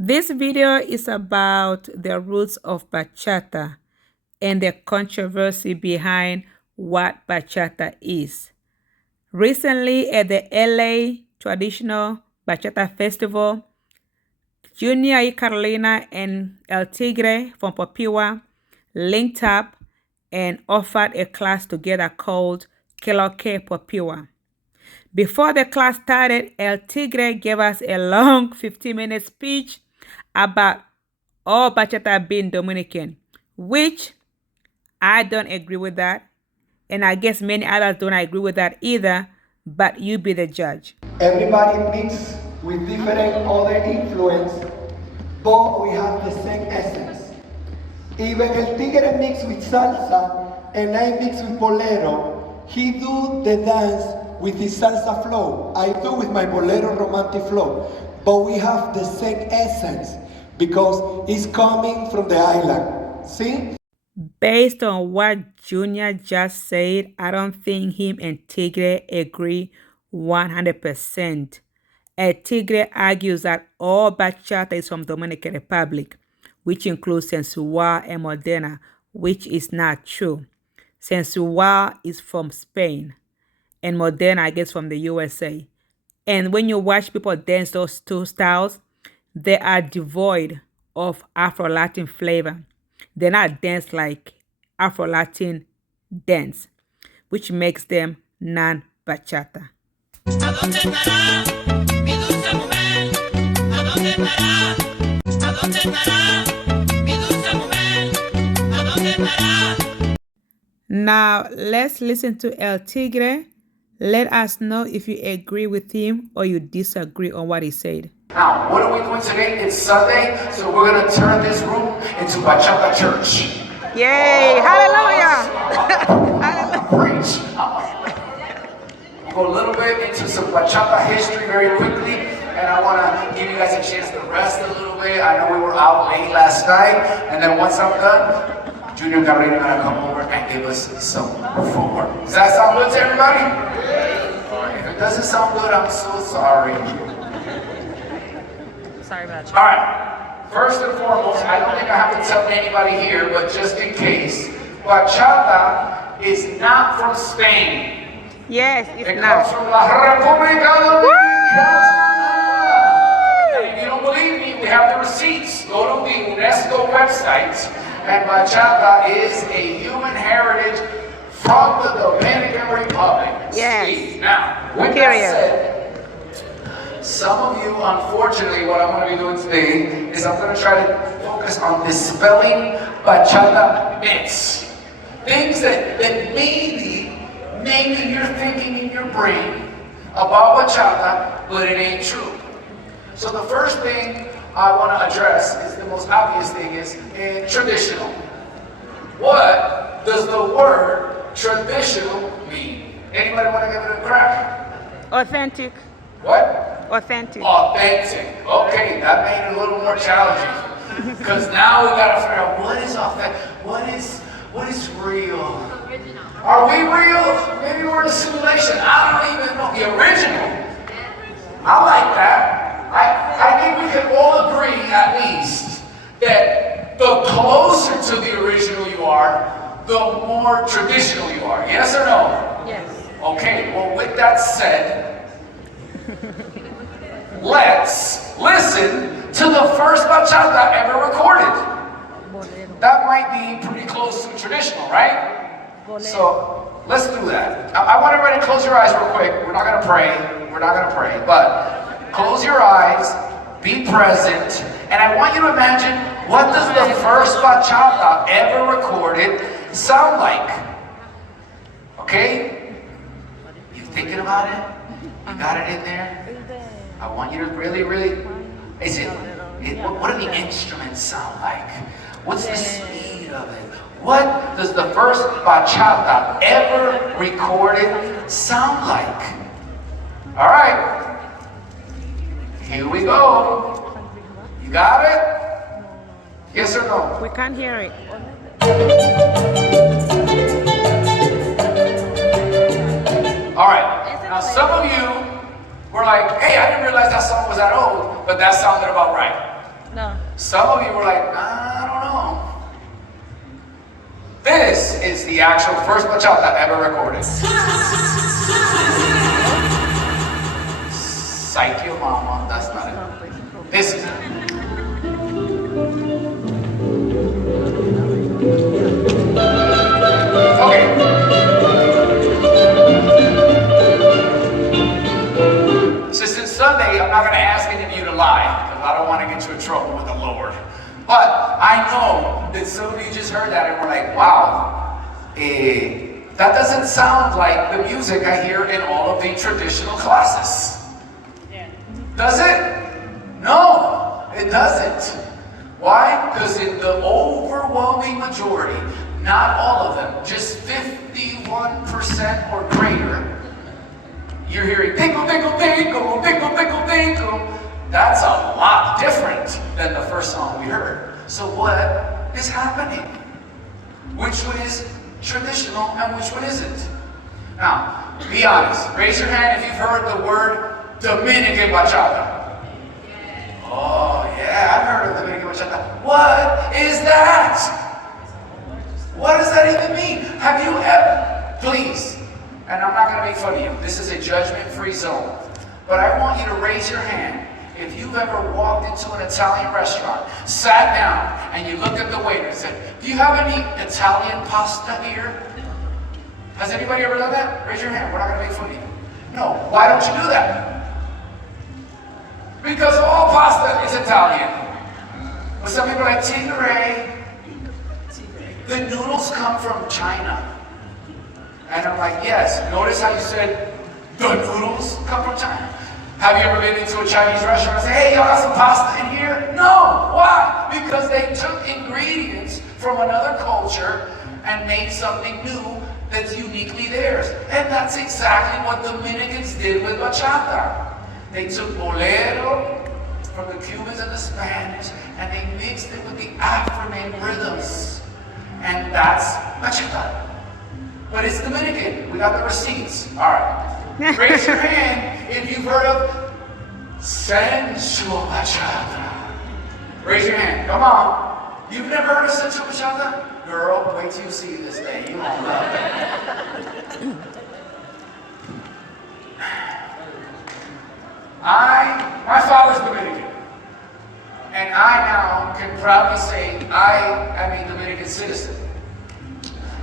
This video is about the roots of bachata and the controversy behind what bachata is. Recently, at the LA Traditional Bachata Festival, Junior y Carolina and El Tigre from Papua linked up and offered a class together called Keloke Papua. Before the class started, El Tigre gave us a long 15-minute speech about all bachata being Dominican, which I don't agree with that. And I guess many others don't agree with that either, but you be the judge. Everybody mix with different other influence, but we have the same essence. Even El Tigre mix with salsa and I mix with bolero. He do the dance with his salsa flow. I do with my bolero romantic flow. But we have the same essence because it's coming from the island. See? Based on what Junior just said, I don't think him and Tigre agree 100%. Tigre argues that all bachata is from Dominican Republic, which includes Sensual and Moderna, which is not true. Sensual is from Spain, and Moderna, I guess, from the USA. And when you watch people dance those two styles, they are devoid of Afro-Latin flavor. They're not dance like Afro-Latin dance, which makes them non-bachata. Now, let's listen to El Tigre. Let us know if you agree with him or you disagree on what he said. Now, what are we doing today? It's Sunday, so we're going to turn this room into Bachata Church. Yay! Hallelujah! Hallelujah! Preach! We'll go a little bit into some Bachata history very quickly, and I want to give you guys a chance to rest a little bit. I know we were out late last night, and then once I'm done, Junior and Carolina are going to come over and give us some homework. Does that sound good to everybody? All right. If it doesn't sound good, I'm so sorry. Sorry about you. All right. First and foremost, I don't think I have to tell anybody here, but just in case, bachata is not from Spain. Yes, it's It not. comes from La República Dominicana. And if you don't believe me, we have the receipts. Go to the UNESCO website, and bachata is a human heritage from the Dominican Republic. Yes. See, now, with that said, some of you, unfortunately, what I'm going to be doing today is I'm going to try to focus on dispelling bachata myths. Things that maybe you're thinking in your brain about bachata, but it ain't true. So the first thing I want to address is the most obvious thing is traditional. What does the word traditional mean? Anybody want to give it a crack? Authentic. What? Authentic. Authentic. Okay, that made it a little more challenging. Because now we gotta figure out what is authentic, what is real. Original. Are we real? Maybe we're in a simulation. I don't even know. The original. I like that. I think we can all agree at least that the closer to the original you are, the more traditional you are. Yes or no? Yes. Okay, well with that said, let's listen to the first bachata ever recorded. That might be pretty close to traditional, right? So let's do that. I want everybody to close your eyes real quick. We're not gonna pray, but close your eyes, be present, and I want you to imagine, what does the first bachata ever recorded sound like? Okay? You thinking about it? You got it in there? I want you to really, what do the instruments sound like? What's the speed of it? What does the first bachata ever recorded sound like? All right, here we go. You got it? Yes or no? We can't hear it. All right, now some of you were like, hey, I didn't realize that song was that old, but that sounded about right. Some of you were like, I don't know. This is the actual first bachata ever recorded. Psych your mama, that's not it. This is it. Okay. Since it's Sunday, I'm not going to ask any of you to lie, because I don't want to get you in trouble with the Lord. But I know that some of you just heard that and were like, wow, that doesn't sound like the music I hear in all of the traditional classes. Does it? No, it doesn't. Why? Because in the overwhelming majority, not all of them, just 51% or greater, you're hearing tinkle, tinkle, tinkle, tinkle, tinkle, tinkle. That's a lot different than the first song we heard. So what is happening? Which one is traditional and which one isn't? Now, be honest. Raise your hand if you've heard the word Dominican Bachata. Oh, yeah, I've heard of Dominican Bachata. What is that? What does that even mean? Have you ever, please, and I'm not going to make fun of you. This is a judgment-free zone. But I want you to raise your hand if you've ever walked into an Italian restaurant, sat down, and you looked at the waiter and said, do you have any Italian pasta here? Has anybody ever done that? Raise your hand. We're not going to make fun of you. No. Why don't you do that? Because all pasta is Italian. But some people are like, Tigre. The noodles come from China. And I'm like, yes. Notice how you said, the noodles come from China? Have you ever been into a Chinese restaurant and say, hey, y'all got some pasta in here? No. Why? Because they took ingredients from another culture and made something new that's uniquely theirs. And that's exactly what Dominicans did with bachata. They took bolero from the Cubans and the Spanish, and they mixed it with the African rhythms. And that's bachata. But it's Dominican. We got the receipts. All right. Raise your hand if you've heard of Sensual Bachata. Raise your hand. Come on. You've never heard of Sensual Bachata? Girl, wait till you see this thing. You won't love it. My father's Dominican. And I now can proudly say I am a Dominican citizen.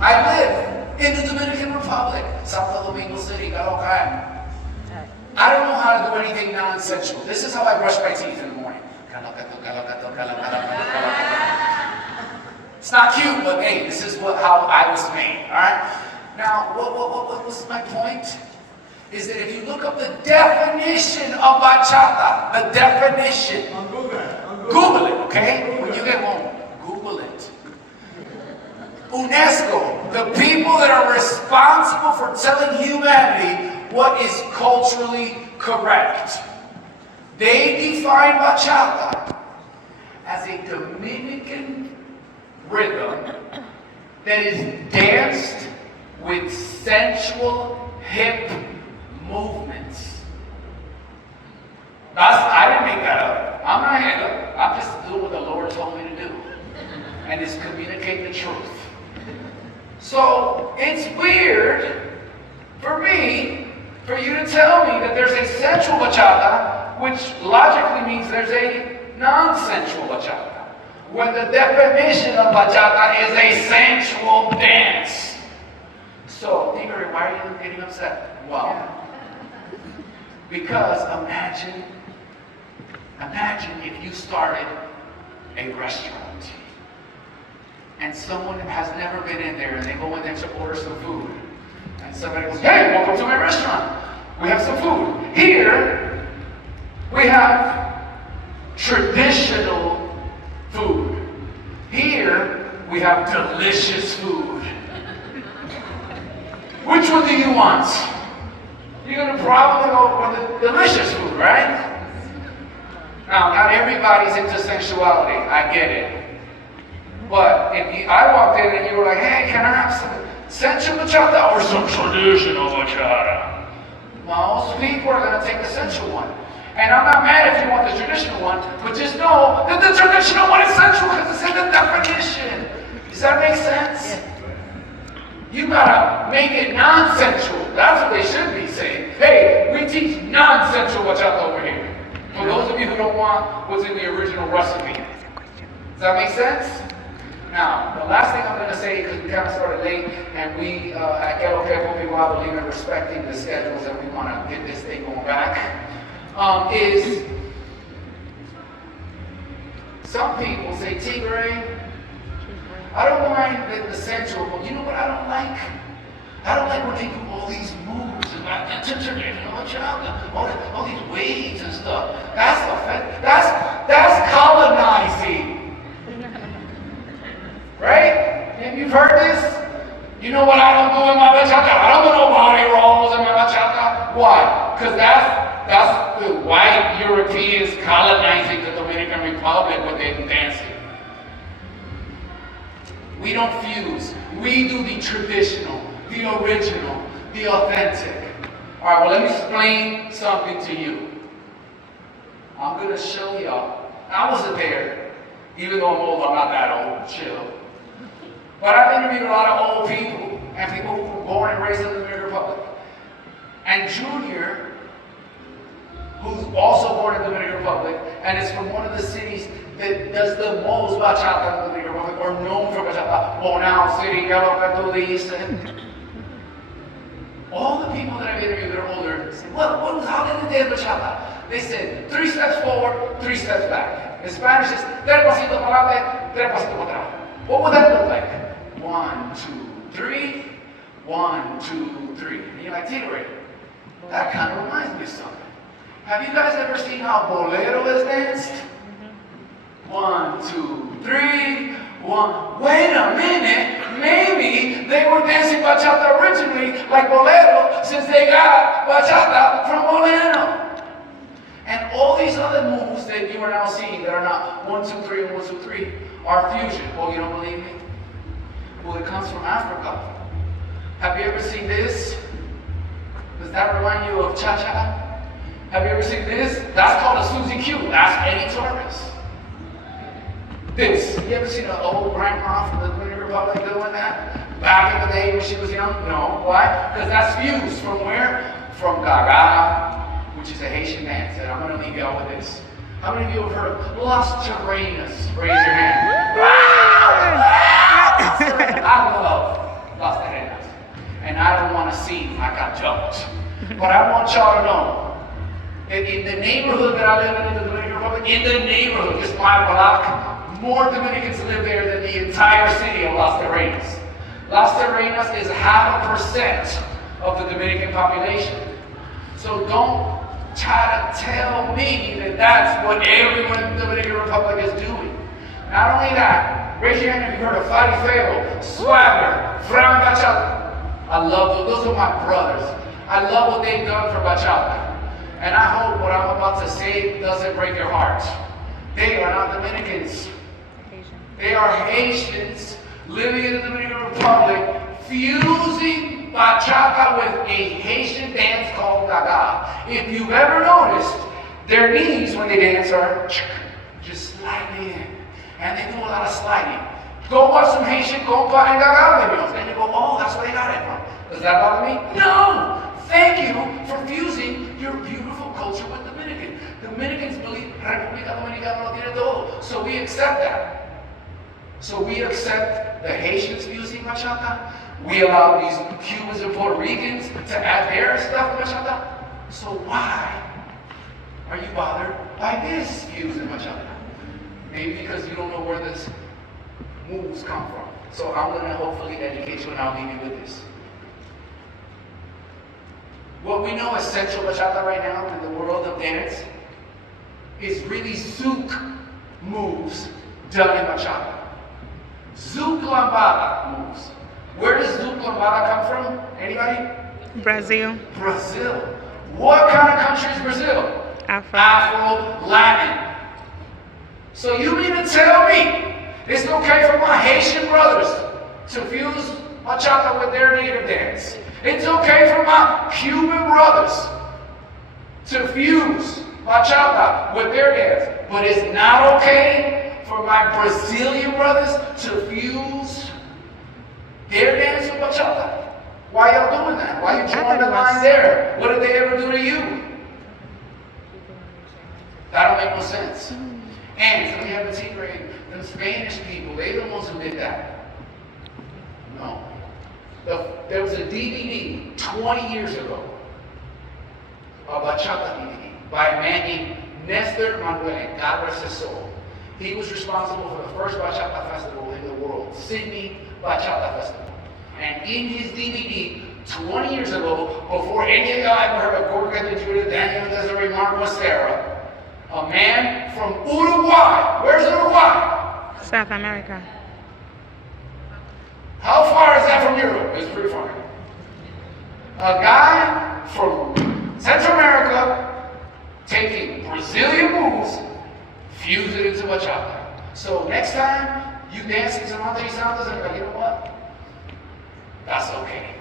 I live in the Dominican Republic, Santo Domingo City, Caloocan. I don't know how to do anything non-sensual. This is how I brush my teeth in the morning. It's not cute, but hey, this is how I was made, all right? Now, what was my point? Is that if you look up the definition of bachata, the definition, Google it, okay? When you get home, Google it. UNESCO, the people that are responsible for telling humanity what is culturally correct. They define bachata as a Dominican rhythm that is danced with sensual hip movements. I didn't make that up. I'm just doing what the Lord told me to do. And it's communicate the truth. So it's weird for me, for you to tell me that there's a sensual bachata, which logically means there's a non-sensual bachata, when the definition of bachata is a sensual dance. So, Tigre, why are you getting upset? Well, because imagine if you started a restaurant and someone has never been in there and they go in there to order some food. And somebody goes, hey, welcome to my restaurant. We have some food. Here, we have traditional food. Here, we have delicious food. Which one do you want? You're going to probably go for the delicious food, right? Now, not everybody's into sensuality. I get it. But if I walked in and you were like, hey, can I have some sensual bachata or some traditional bachata? Most people are going to take the sensual one. And I'm not mad if you want the traditional one, but just know that the traditional one is sensual because it's in the definition. Does that make sense? You gotta make it non-sensual. That's what they should be saying. Hey, we teach non-sensual bachata over here. For those of you who don't want what's in the original recipe. Does that make sense? Now, the last thing I'm going to say, because we kind of started late, and we at Yellow Kepo, people I believe in respecting the schedules, and we want to get this thing going back, is some people say, Tigre, I don't mind the sensual, but you know what I don't like? I don't like when they do all these moves and all these waves and stuff. That's colonizing. Right? Have you heard this? You know what I don't do in my bachata? I don't do no body rolls in my bachata. Why? Because that's the white Europeans colonizing the Dominican Republic with their dancing. We don't fuse. We do the traditional, the original, the authentic. All right, well, let me explain something to you. I'm going to show y'all. I wasn't there. Even though I'm old, I'm not that old. Chill. But I've interviewed a lot of old people and people who were born and raised in the Dominican Republic. And Junior, who's also born in the Dominican Republic and is from one of the cities that does the most bachata in the Dominican Republic, or known for bachata, Bonao City, Galopatolis, and all the people that I've interviewed that are older say, how did they dance bachata? They said 3 steps forward, 3 steps back. In Spanish, it's 3 pasitos para adelante, 3 pasitos para atrás. What would that look like? 1, 2, 3, 1, 2, 3. And you're like, Tigre, that kind of reminds me of something. Have you guys ever seen how bolero is danced? 1, 2, 3, 1. Wait a minute. Maybe they were dancing bachata originally like bolero since they got bachata from bolero. And all these other moves that you are now seeing that are not 1, 2, 3, and 1, 2, 3 are fusion. Oh, you don't believe me? Well, it comes from Africa. Have you ever seen this? Does that remind you of cha-cha? Have you ever seen this? That's called a Susie Q. Ask Eddie Torres. This. You ever seen an old grandma from the Dominican Republic doing that? Back in the day when she was young? No. Why? Because that's fused from where? From Gaga, which is a Haitian dance. And I'm going to leave y'all with this. How many of you have heard of Las Terrenas? Raise your hand. I love Las Terrenas. And I don't want to seem like I jumped. But I want y'all to know that in the neighborhood that I live in the Dominican Republic, in the neighborhood, just my block, more Dominicans live there than the entire city of Las Terrenas. Las Terrenas is 0.5% of the Dominican population. So don't try to tell me that that's what everyone in the Dominican Republic is doing. Not only that, raise your hand if you've heard of Farifeo, Swagger, Fran Bachata. I love those are my brothers. I love what they've done for bachata. And I hope what I'm about to say doesn't break your heart. They are not Dominicans. They are Haitians living in the Dominican Republic, fusing bachata with a Haitian dance called gaga. If you've ever noticed, their knees when they dance are just sliding in. And they do a lot of sliding. Go watch some Haitian compa and gaga videos, and you go, oh, that's where they got it from. Does that bother me? No! Thank you for fusing your beautiful culture with Dominican. Dominicans believe República Dominicana lo tiene todo. So we accept that. So we accept the Haitians fusing bachata. We allow these Cubans and Puerto Ricans to add their stuff to bachata. So why are you bothered by this fusing bachata? Maybe because you don't know where this moves come from. So I'm going to hopefully educate you, and I'll leave you with this. What we know as sensual bachata right now in the world of dance is really zouk moves done in bachata. Zouk lambada moves. Where does zouk lambada come from? Anybody? Brazil. Brazil. What kind of country is Brazil? Afro Latin. So you mean to tell me it's okay for my Haitian brothers to fuse bachata with their native dance? It's okay for my Cuban brothers to fuse bachata with their dance. But it's not okay for my Brazilian brothers to fuse their dance with bachata. Why y'all doing that? Why you drawing the line there? What did they ever do to you? That don't make no sense. And so we have the Tigre, the Spanish people, they the ones who did that. No. There was a DVD 20 years ago, a bachata DVD, by a man named Nestor Manuel, God rest his soul. He was responsible for the first bachata festival in the world, Sydney Bachata Festival. And in his DVD, 20 years ago, before any of y'all ever heard of Rudy El Tiguere, Daniel Desiree Marco Sarah, a man from Uruguay. Where's Uruguay? South America. How far is that from Europe? It's pretty far. A guy from Central America taking Brazilian moves, fuse it into bachata. So next time you dance in some other sounds, and like, you know what? That's okay.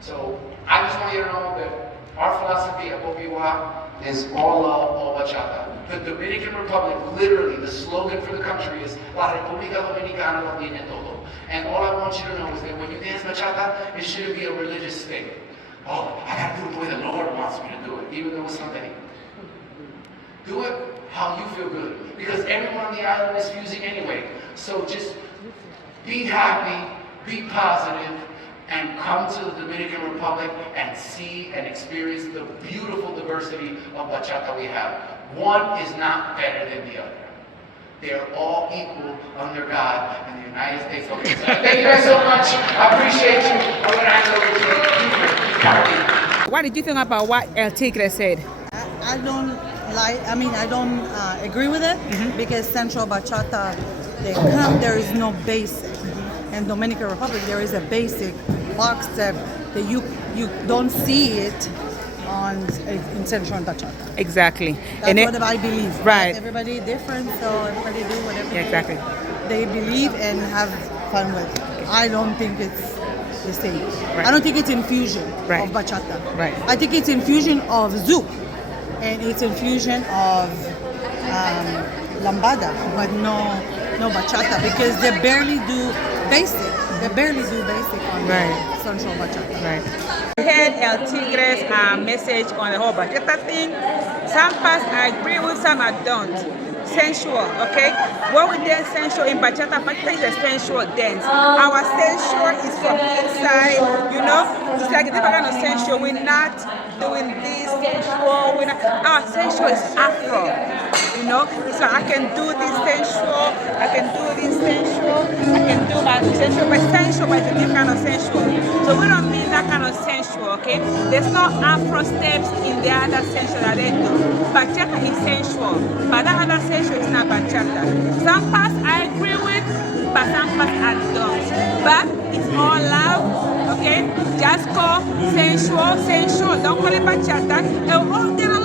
So I just want you to know that our philosophy at Bobiwa is all love, all bachata. The Dominican Republic, literally, the slogan for the country is La República Dominicana lo tiene todo. And all I want you to know is that when you dance bachata, it shouldn't be a religious thing. Oh, I gotta do it the way the Lord wants me to do it, even though it's Sunday. Do it how you feel good. Because everyone on the island is fusing anyway. So just be happy, be positive, and come to the Dominican Republic and see and experience the beautiful diversity of bachata we have. One is not better than the other. They're all equal under God in the United States. Okay, so thank you guys so much. I appreciate you. I'm going to hand it over to you. What did you think about what El Tigre said? I don't I don't agree with it because Central Bachata, there is no basic. In Dominican Republic, there is a basic box step that you don't see it in Central Bachata. Exactly. That's what I believe. Right. Everybody different, so everybody do whatever Exactly. they believe and have fun with. I don't think it's the same. Right. I don't think it's infusion Right. of bachata. Right. I think it's infusion of zouk, and it's infusion of lambada, but no bachata, because they barely do basic. They barely do basic on Right. Central Bachata. Right. I heard El Tigre's message on the whole bachata thing. Some parts I agree with, some I don't. Sensual, okay? When we dance sensual in bachata is a sensual dance. Our sensual is from inside, you know? It's like a different kind of sensual. We're not doing this sensual. Our sensual is Afro, you know? So I can do this sensual, I can do this sensual, I can do my sensual, but it's a different kind of sensual. So we don't mean that kind of sensual, okay? There's no Afro steps in the other sensual that they do. Bachata is sensual, but that other sensual is not bachata. Some parts I agree with, but some parts I don't. But it's all love, okay? Just call sensual. Don't call it bachata. And we'll get along.